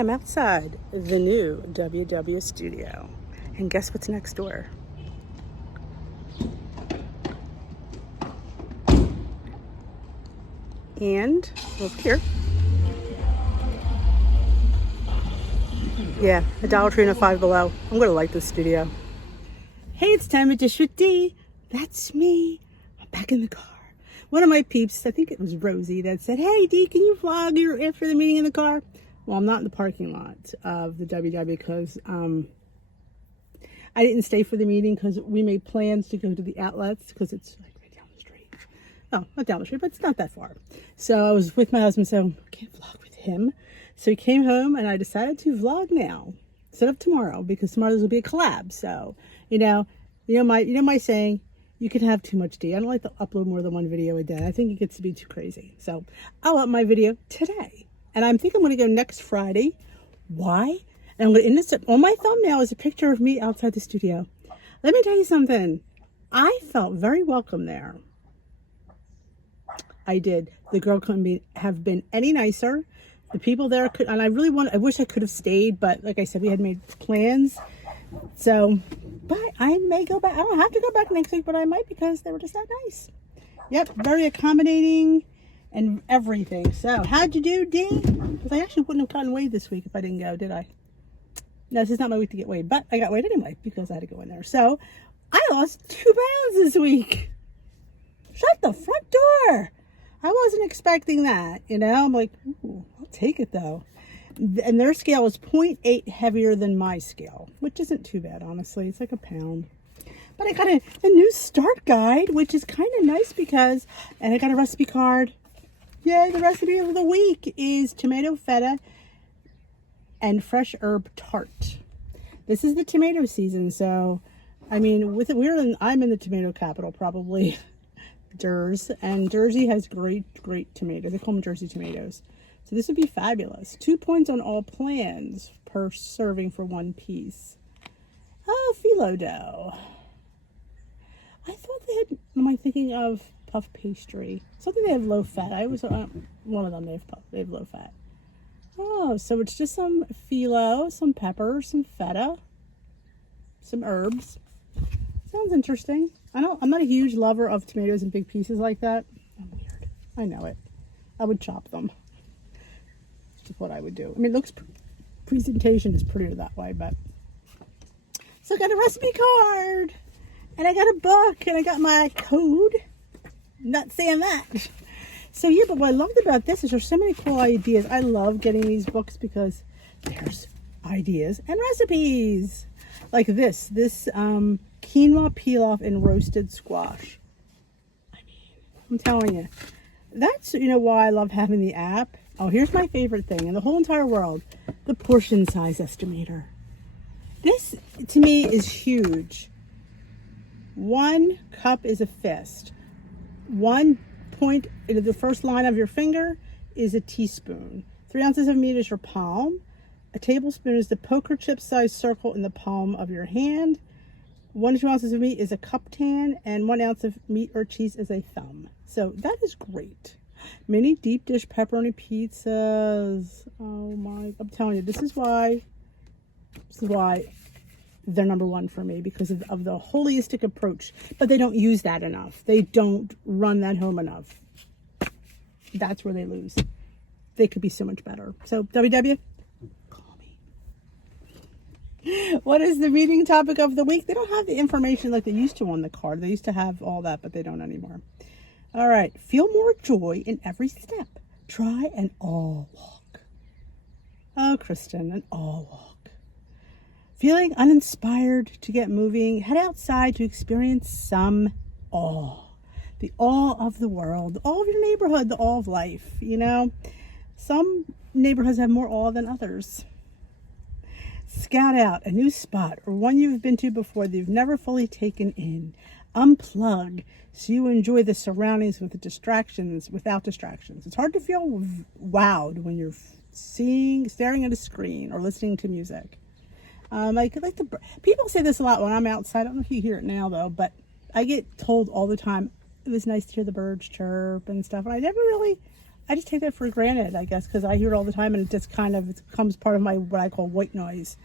I'm outside the new WW studio. And guess what's next door? And over here. Yeah, a Dollar Tree and a Five Below. I'm going to like this studio. Hey, it's time to shoot D. That's me. I'm back in the car. One of my peeps, I think it was Rosie, that said, hey, Dee, can you vlog your after the meeting in the car? Well, I'm not in the parking lot of the WW because I didn't stay for the meeting because we made plans to go to the outlets because it's like right down the street. Oh, not down the street, but it's not that far. So I was with my husband, so I can't vlog with him. So he came home and I decided to vlog now instead of tomorrow because tomorrow there's going to be a collab. So, you know my saying, you can have too much D. I don't like to upload more than one video a day. I think it gets to be too crazy. So I'll up my video today. And I think I'm going to go next Friday. Why? And I'm going to on my thumbnail is a picture of me outside the studio. Let me tell you something. I felt very welcome there. I did. The girl couldn't have been any nicer. The people there could, and I wish I could have stayed, but like I said, we had made plans. So, but I may go back. I don't have to go back next week, but I might because they were just that nice. Yep, very accommodating and everything. So, how'd you do, Dee? Because I actually wouldn't have gotten weighed this week if I didn't go, did I? No, this is not my week to get weighed, but I got weighed anyway because I had to go in there. So, I lost 2 pounds this week. Shut the front door. I wasn't expecting that, I'm like, ooh, I'll take it though. And their scale is 0.8 heavier than my scale, which isn't too bad, honestly. It's like a pound. But I got a new start guide, which is kind of nice because, and I got a recipe card. Yay, the recipe of the week is tomato feta and fresh herb tart. This is the tomato season, so, I mean, I'm in the tomato capital, probably. And Jersey has great tomatoes. They call them Jersey tomatoes. So this would be fabulous. 2 points on all plans per serving for 1 piece. Oh, phyllo dough. I thought they had, am I thinking of puff pastry? Something they have low fat. I was one of them they have low fat. Oh, so it's just some phyllo, some pepper, some feta, some herbs. Sounds interesting. I'm not a huge lover of tomatoes in big pieces like that. I'm weird. I know it. I would chop them. It's just what I would do. I mean, it looks, presentation is prettier that way, but. So I got a recipe card, and I got a book, and I got my code. I'm not saying that. So yeah, but what I loved about this is there's so many cool ideas. I love getting these books because there's ideas and recipes. Like this quinoa pilaf and roasted squash. I mean, I'm telling you, that's, why I love having the app. Oh, here's my favorite thing in the whole entire world, the portion size estimator. This, to me, is huge. 1 cup is a fist. 1 point, the first line of your finger is a teaspoon. 3 ounces of meat is your palm. A tablespoon is the poker chip size circle in the palm of your hand. 1 to 2 ounces of meat is a cup tan, and 1 ounce of meat or cheese is a thumb. So that is great. Mini deep dish pepperoni pizzas. Oh my, I'm telling you, this is why they're number one for me, because of the holistic approach. But they don't use that enough. They don't run that home enough. That's where they lose. They could be so much better. So WW, call me. What is the meeting topic of the week? They don't have the information like they used to on the card. They used to have all that, but they don't anymore. All right. Feel more joy in every step. Try an all walk. Oh, Kristen, an all walk. Feeling uninspired to get moving, head outside to experience some awe. The awe of the world, the awe of your neighborhood, the awe of life, Some neighborhoods have more awe than others. Scout out a new spot or one you've been to before that you've never fully taken in. Unplug so you enjoy the surroundings without distractions. It's hard to feel wowed when you're staring at a screen or listening to music. People say this a lot when I'm outside. I don't know if you hear it now though, but I get told all the time, it was nice to hear the birds chirp and stuff. And I never really I just take that for granted, I guess, because I hear it all the time, and it just kind of it becomes part of my what I call white noise.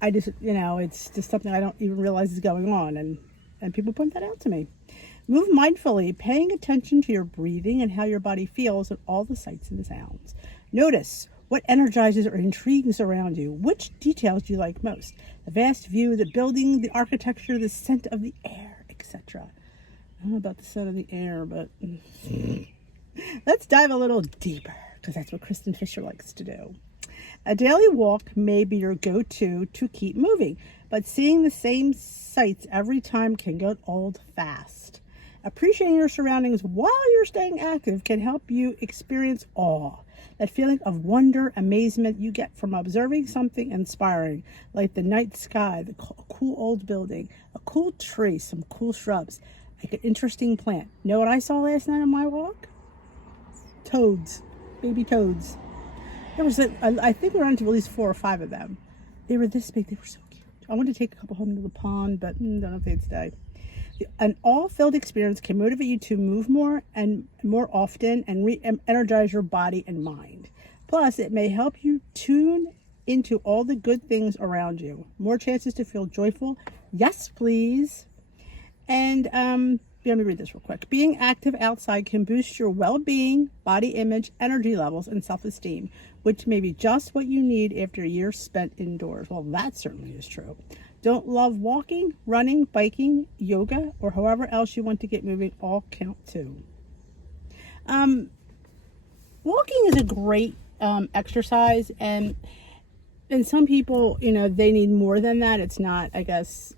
I just, it's just something I don't even realize is going on, and people point that out to me. Move mindfully, paying attention to your breathing and how your body feels and all the sights and the sounds. Notice what energizes or intrigues around you. Which details do you like most? The vast view, the building, the architecture, the scent of the air, etc. I don't know about the scent of the air, but let's dive a little deeper, because that's what Kristen Fisher likes to do. A daily walk may be your go-to to keep moving, but seeing the same sights every time can get old fast. Appreciating your surroundings while you're staying active can help you experience awe. That feeling of wonder, amazement you get from observing something inspiring, like the night sky, a cool old building, a cool tree, some cool shrubs, like an interesting plant. Know what I saw last night on my walk? Toads, baby toads. There was I think we ran into at least 4 or 5 of them. They were this big. They were so cute. I wanted to take a couple home to the pond, but don't know if they'd stay. An all-filled experience can motivate you to move more and more often and re-energize your body and mind. Plus, it may help you tune into all the good things around you. More chances to feel joyful. Yes, please. And let me read this real quick. Being active outside can boost your well-being, body image, energy levels, and self-esteem, which may be just what you need after a year spent indoors. Well, that certainly is true. Don't love walking, running, biking, yoga, or however else you want to get moving, all count too. Walking is a great exercise, and some people, they need more than that. It's not, I guess,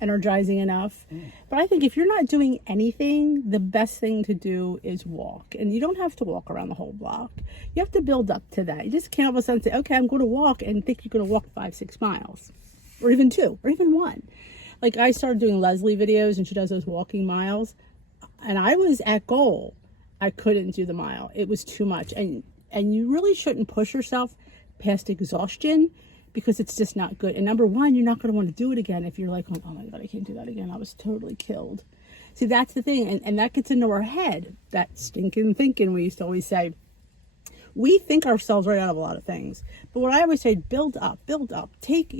energizing enough. But I think if you're not doing anything, the best thing to do is walk. And you don't have to walk around the whole block. You have to build up to that. You just can't all of a sudden say, okay, I'm going to walk, and think you're going to walk 5-6 miles. Or even 2, or even 1. Like, I started doing Leslie videos, and she does those walking miles, and I was at goal. I couldn't do the mile. It was too much. And you really shouldn't push yourself past exhaustion, because it's just not good. And number one, you're not going to want to do it again if you're like, oh my God, I can't do that again. I was totally killed. See, that's the thing. And that gets into our head, that stinking thinking we used to always say. We think ourselves right out of a lot of things. But what I always say, build up. Take,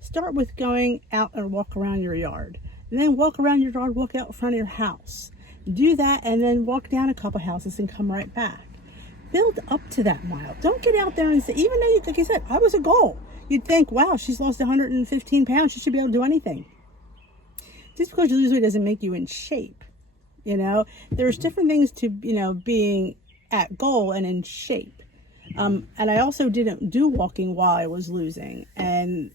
start with going out and walk around your yard. And then walk around your yard, walk out in front of your house. Do that, and then walk down a couple houses and come right back. Build up to that mile. Don't get out there and say, even though, like you said, I was a goal. You'd think, wow, she's lost 115 pounds. She should be able to do anything. Just because you lose weight doesn't make you in shape. There's different things to, being at goal and in shape. And I also didn't do walking while I was losing. And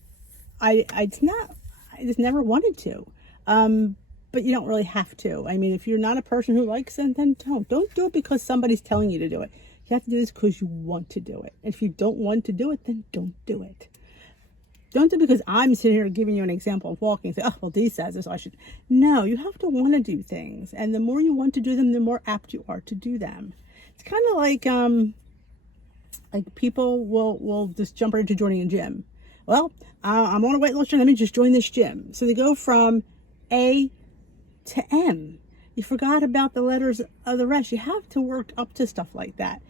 I just never wanted to. But you don't really have to. I mean, if you're not a person who likes it, then don't. Don't do it because somebody's telling you to do it. You have to do this because you want to do it. And if you don't want to do it, then don't do it. Don't do it because I'm sitting here giving you an example of walking. Say, oh, well, Dee says this, so I should. No, you have to want to do things. And the more you want to do them, the more apt you are to do them. It's kind of like people will just jump right into joining a gym. Well, I'm on a weight loss journey. Let me just join this gym. So they go from A to M. You forgot about the letters of the rest. You have to work up to stuff like that.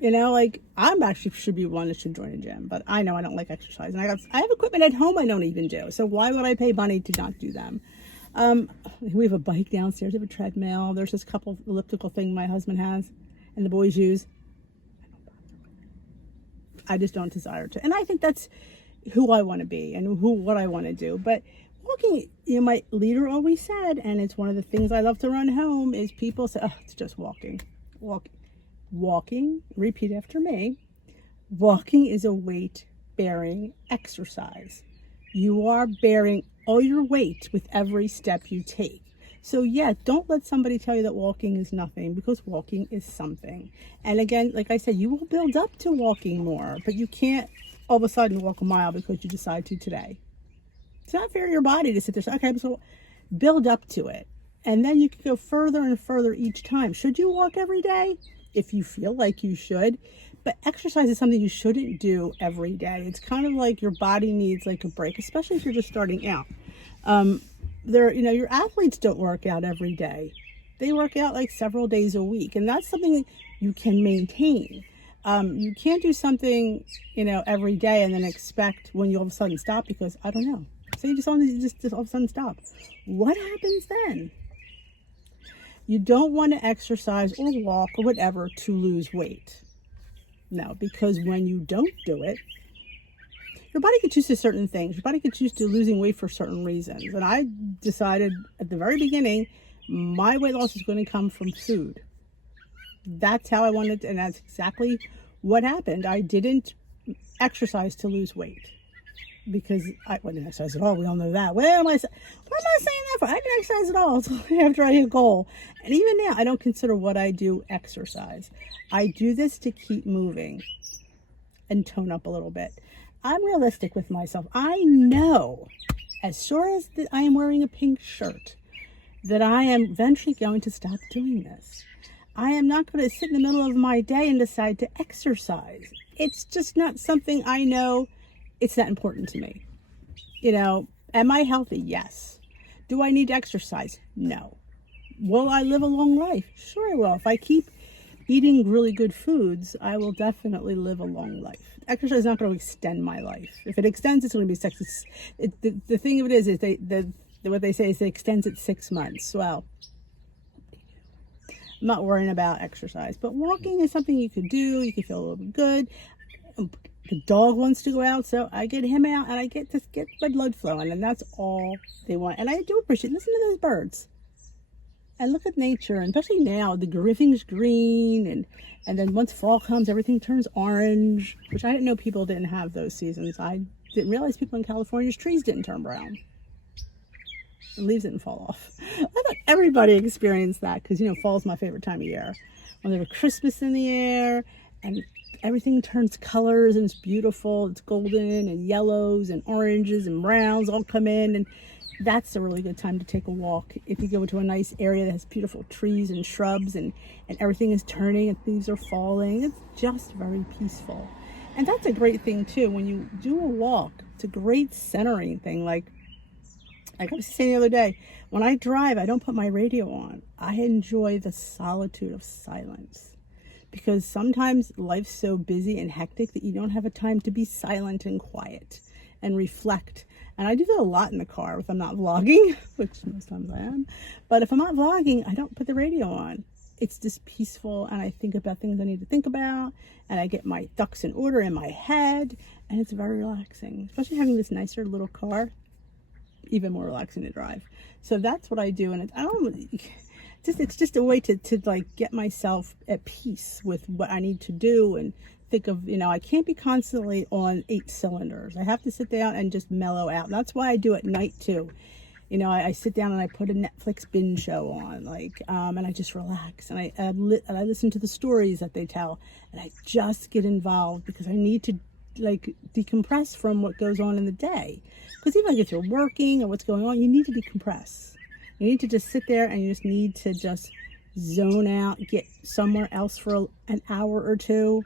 Like I'm actually should be one that should join a gym, but I know I don't like exercise, and I have equipment at home I don't even do. So why would I pay money to not do them? We have a bike downstairs. We have a treadmill. There's this couple elliptical thing my husband has, and the boys use. I just don't desire to, and I think that's who I want to be and what I want to do. But walking, my leader always said, and it's one of the things I love to run home, is people say, oh, it's just walking. Walking, repeat after me, walking is a weight-bearing exercise. You are bearing all your weight with every step you take. So yeah, don't let somebody tell you that walking is nothing, because walking is something. And again, like I said, you will build up to walking more, but you can't all of a sudden walk a mile because you decide to today. It's not fair to your body to sit there and say, okay, so build up to it. And then you can go further and further each time. Should you walk every day? If you feel like you should. But exercise is something you shouldn't do every day. It's kind of like your body needs like a break, especially if you're just starting out. Your athletes don't work out every day. They work out like several days a week, and that's something you can maintain. You can't do something, every day and then expect when you all of a sudden stop because, I don't know. So you just all of a sudden stop. What happens then? You don't want to exercise or walk or whatever to lose weight. No, because when you don't do it, your body can choose to certain things. Your body can choose to losing weight for certain reasons. And I decided at the very beginning, my weight loss is going to come from food. That's how I wanted to, and that's exactly what happened. I didn't exercise to lose weight because I didn't exercise at all. We all know that. What am I saying that for? I didn't exercise at all after I hit a goal. And even now, I don't consider what I do exercise. I do this to keep moving and tone up a little bit. I'm realistic with myself. I know as sure as that I am wearing a pink shirt that I am eventually going to stop doing this. I am not going to sit in the middle of my day and decide to exercise. It's just not something I know. It's that important to me. Am I healthy? Yes. Do I need to exercise? No. Will I live a long life? Sure I will. If I keep eating really good foods, I will definitely live a long life. Exercise is not going to extend my life. If it extends, it's going to be sexy. The thing of it is what they say is it extends it 6 months. Well, I'm not worrying about exercise, but walking is something you could do. You can feel a little bit good. The dog wants to go out, so I get him out and I get my blood flowing, and that's all they want. And I do appreciate, listen to those birds and look at nature, and especially now, everything's green, and then once fall comes, everything turns orange, which I didn't know people didn't have those seasons. I didn't realize people in California's trees didn't turn brown. The leaves didn't fall off. I thought everybody experienced that because, fall's my favorite time of year. When there's Christmas in the air and everything turns colors and it's beautiful. It's golden and yellows and oranges and browns all come in. And that's a really good time to take a walk. If you go to a nice area that has beautiful trees and shrubs and everything is turning and leaves are falling, it's just very peaceful. And that's a great thing too. When you do a walk, it's a great centering thing. Like I was saying the other day, when I drive, I don't put my radio on. I enjoy the solitude of silence because sometimes life's so busy and hectic that you don't have a time to be silent and quiet and reflect. And I do that a lot in the car if I'm not vlogging, which most times I am. But if I'm not vlogging, I don't put the radio on. It's just peaceful, and I think about things I need to think about, and I get my ducks in order in my head, and it's very relaxing, especially having this nicer little car. Even more relaxing to drive. So that's what I do, and it's just a way to like get myself at peace with what I need to do and think of, I can't be constantly on 8 cylinders. I have to sit down and just mellow out. And that's why I do at night too. I sit down and I put a Netflix binge show on, and I just relax and I listen to the stories that they tell, and I just get involved because I need to decompress from what goes on in the day. Because even if you're working or what's going on, you need to decompress. You need to just sit there and you just need to just zone out, get somewhere else for an hour or two.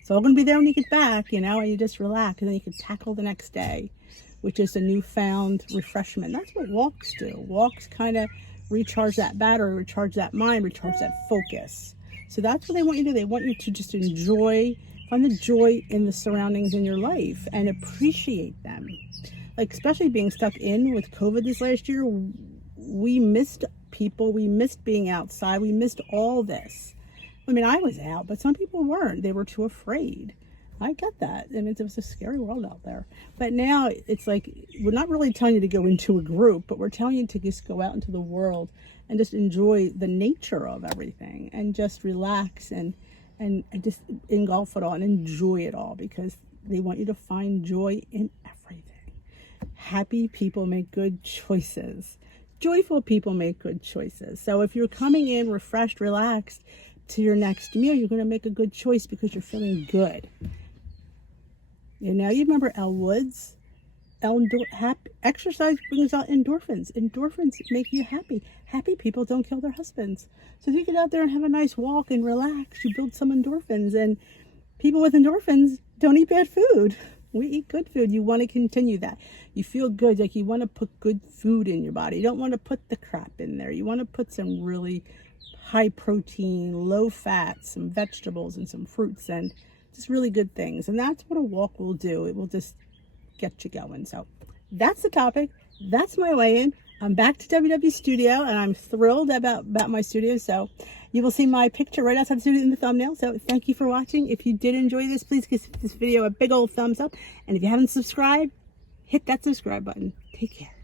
It's all going to be there when you get back, and you just relax, and then you can tackle the next day, which is a newfound refreshment. That's what walks do. Walks kind of recharge that battery, recharge that mind, recharge that focus. So that's what they want you to do. They want you to just find the joy in the surroundings in your life and appreciate them. Especially being stuck in with COVID this last year, we missed people, we missed being outside, we missed all this. I mean, I was out, but some people weren't. They were too afraid. I get that. I mean, it was a scary world out there. But now it's like, we're not really telling you to go into a group, but we're telling you to just go out into the world and just enjoy the nature of everything and just relax and just engulf it all and enjoy it all, because they want you to find joy in everything. Happy people make good choices. Joyful people make good choices. So if you're coming in refreshed, relaxed to your next meal, you're going to make a good choice because you're feeling good. You remember Elle Woods? Exercise brings out endorphins. Endorphins make you happy. Happy people don't kill their husbands. So if you get out there and have a nice walk and relax, you build some endorphins. And people with endorphins don't eat bad food. We eat good food. You want to continue that. You feel good, like you want to put good food in your body. You don't want to put the crap in there. You want to put some really high protein, low fat, some vegetables and some fruits and just really good things. And that's what a walk will do. It will just get you going. So that's the topic. That's my weigh-in. I'm back to WW Studio and I'm thrilled about my studio. So you will see my picture right outside the studio in the thumbnail. So thank you for watching. If you did enjoy this, please give this video a big old thumbs up. And if you haven't subscribed, hit that subscribe button. Take care.